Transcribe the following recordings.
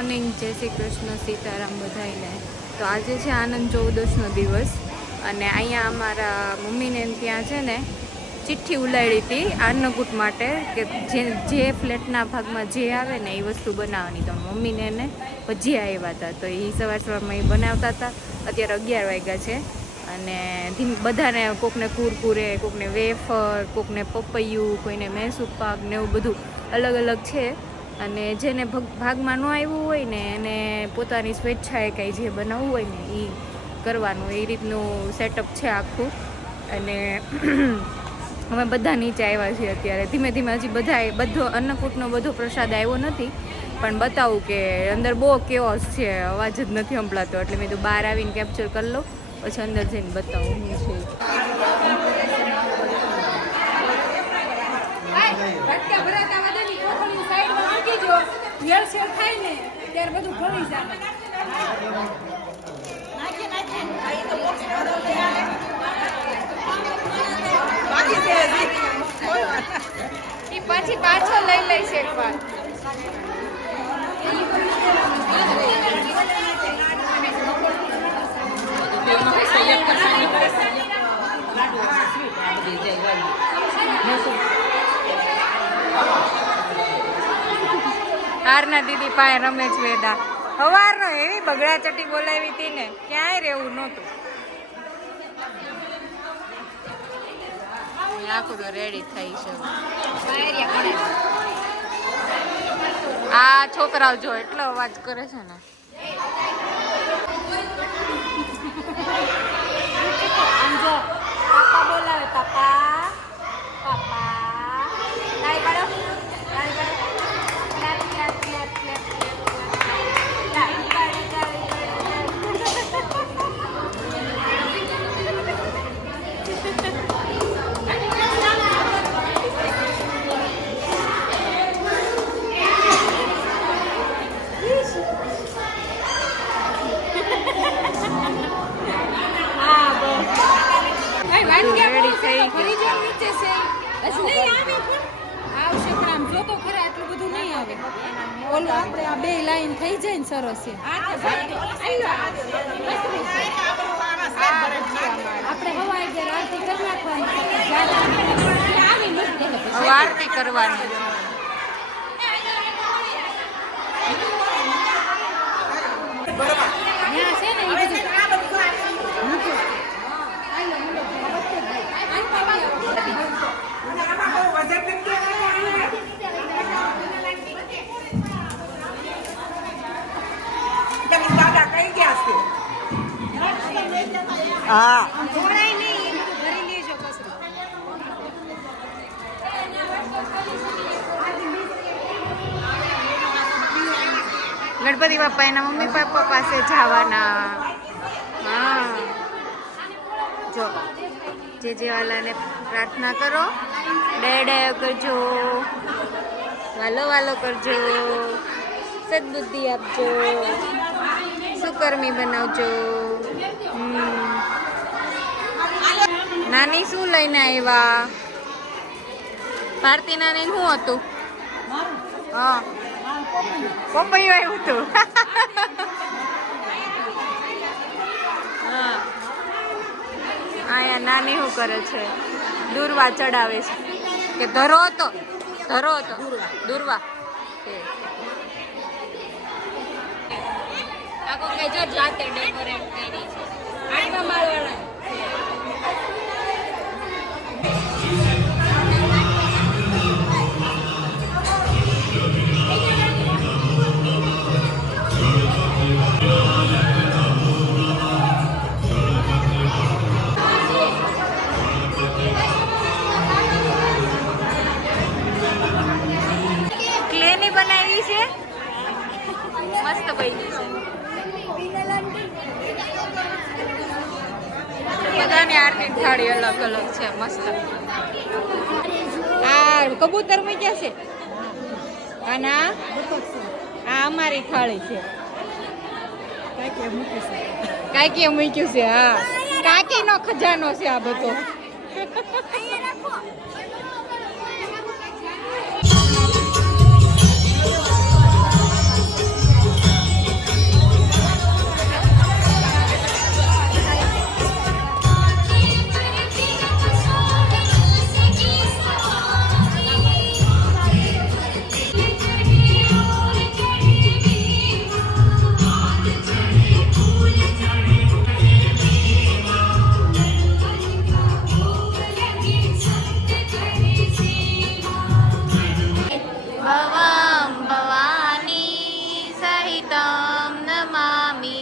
Morning, જય શ્રી કૃષ્ણ, સીતારામ બધાઈને. તો આજે છે આનંદ ચૌદશનો દિવસ અને અહીંયા અમારા મમ્મીને ત્યાં છે ને ચિઠ્ઠી ઉલાડી હતી અન્નકૂટ માટે કે જે ફ્લેટના ભાગમાં જે આવે ને એ વસ્તુ બનાવવાની. તો મમ્મીને એને ભજીયા આવ્યા હતા તો એ સવારમાં એ બનાવતા હતા. અત્યારે 11 વાગ્યા છે અને બધાને કોકને કુરકુરે, કોકને વેફર, કોકને પપૈયું, કોઈને મૈસૂર પાક ને એવું બધું અલગ અલગ છે. અને જેને ભાગમાં ન આવ્યું હોય ને એને પોતાની સ્વેચ્છાએ કંઈ જે બનાવવું હોય ને એ કરવાનું, એ રીતનું સેટઅપ છે આખું. અને અમે બધા નીચે આવ્યા છીએ અત્યારે. ધીમે ધીમે હજી બધો અન્નકૂટનો બધો પ્રસાદ આવ્યો નથી, પણ બતાવું કે અંદર બહુ કેઓસ છે, અવાજ જ નથી સંભળાતો. એટલે મેં તો બહાર આવીને કેપ્ચર કરી લો, પછી અંદર જઈને બતાવું શું છે. થાય ને ત્યારે બધું ભરી જાય. પછી પાછો લઈ લઈશ એકવાર. હારના દીદી પાસે રમે છે વેદા. સવારનો એવી બગડા ચટી બોલાવી હતી ને, ક્યાંય રહેવું નહોતું. આખું તો રેડી થઈ છે. આ છોકરાઓ જો એટલો અવાજ કરે છે ને. પાપા બોલાવે, પાપા પાપા. તાળી પાડો, તાળી પાડો. આપણે આ બે લાઈન થઈ જાય ને સરસ છે. આપણે હવાઈ આરતી કરી નાખવાની, આરતી કરવાની. હા ગણપતિ બાપા એના મમ્મી પપ્પા પાસે જવાના. હા જો જે વાલાને પ્રાર્થના કરો, ડે કરજો, વાલો વાલો કરજો, સદબુદ્ધિ આપજો, સુકર્મી બનાવજો. નાની શું લઈને આવ્યા? ભારતી નાની શું હતું? હા પપૈયું આવ્યું હતું. હા અહીંયા નાની શું કરે છે? દુર્વા ચડાવે છે કે ધરો હતો દુર્વા. આખો કે જો જાતે ડેકોરેટ કરી છે. આટલા માળવાળા ક્લેની બનાવી છે, મસ્ત બની છે. બધાની આરતી થાળી અલગ અલગ છે, મસ્ત. આ કબૂતર મૂક્યા છે. આના આ અમારી થાળી છે. કાંઈક મૂક્યું છે. હા કાકીનો ખજાનો છે આ બધો. तं नमामि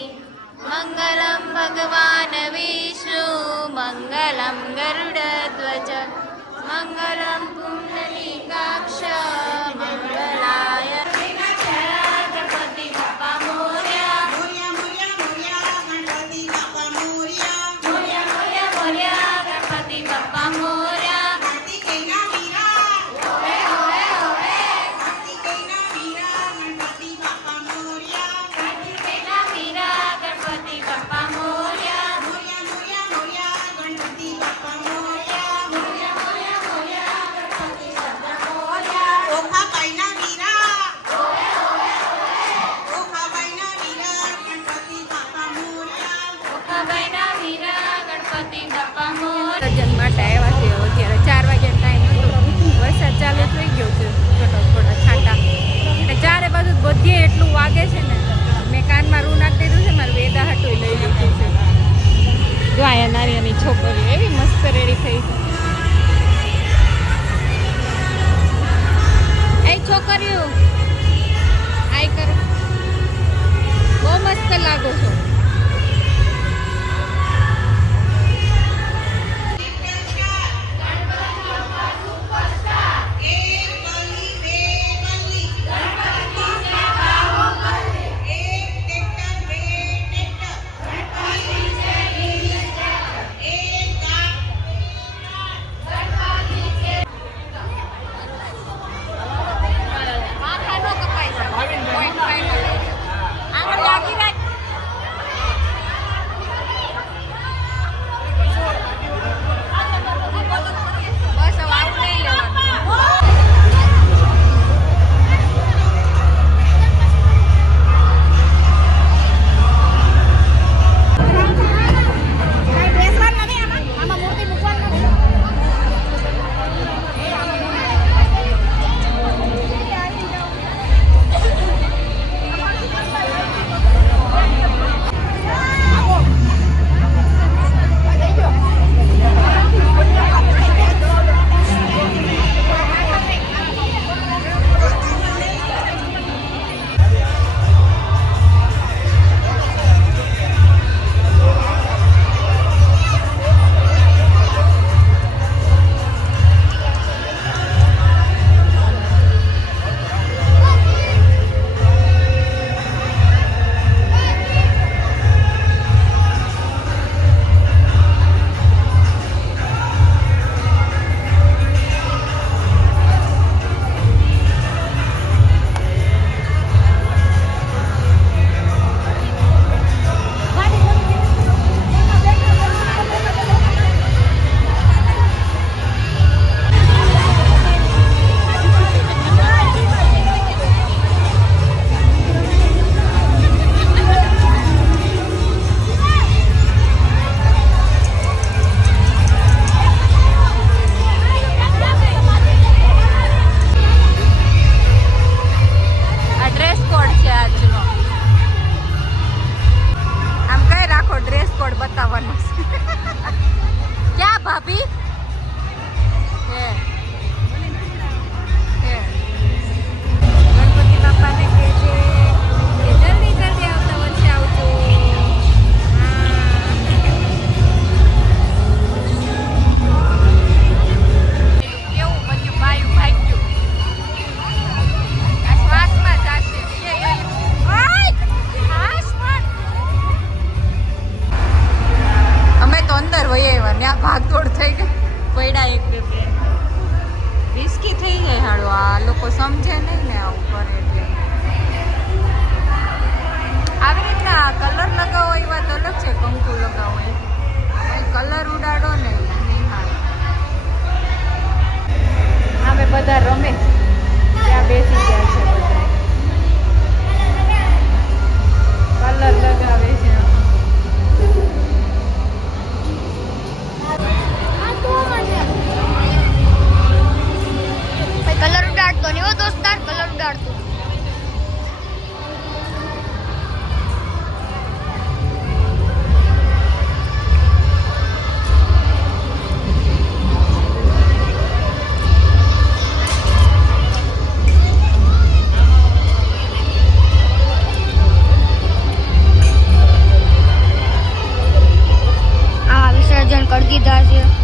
मङ्गलं भगवान् विष्णु मङ्गलं गरुडध्वज मङ्गलं पुण्डरीकाक्ष मङ्गलाय गणपति बाप्पा मोरया मोरया मोरया गणपति बाप्पा मोरया मोरया मोरया गणपति बाप्पा मोरया कार्तिकेयना वीरा होवे होवे होवे कार्तिकेयना वीरा गणपति बाप्पा मोरया कार्तिकेयना वीरा गणपति बाप्पा मोरया मोरया मोरया मोरया गणपति बाप्पा मोरया मोरया मोरया मोरया गणपति बाप्पा मोरया ओखा पायना वीरा होवे होवे होवे ओखा पायना वीरा गणपति बाप्पा मोरया ओखा पायना वीरा गणपति बाप्पा मोरया સજન માટે આવ્યા છે અત્યારે 4 વાગ્યાનો ટાઈમ હતો વરસાદ ચાલુ થઈ ગયો છે થોડા છાંટા એટલે ચારે બાજુ બધે એટલું વાગે છે ને મેં કાનમાં રૂ નાખી દીધું છે મારે વેદા હાટું લઈ લીધું છે જો અહીંયા નારિયાની છોકરીઓ એવી મસ્ત રેડી થઈ છે એ છોકરીઓ આઈ કરો બહુ મસ્ત લાગો છો ભાગદોડ થઈ ગઈ પડ્યા એક બે રિસ્કી થઈ જાય હાડો આ લોકો સમજે નહીં ને આવું કરે એટલે આવી રીતના કલર લગાવો એ વાત અલગ છે કંકુ લગાવો એ કલર ઉડાડો ને અમે બધા રમે ત્યાં બેસી ગયા છે બધા કલર લગાવે છે કલર ઉડાડતો ને દોસ્તાર કલર ઉડાડતો લીધા છે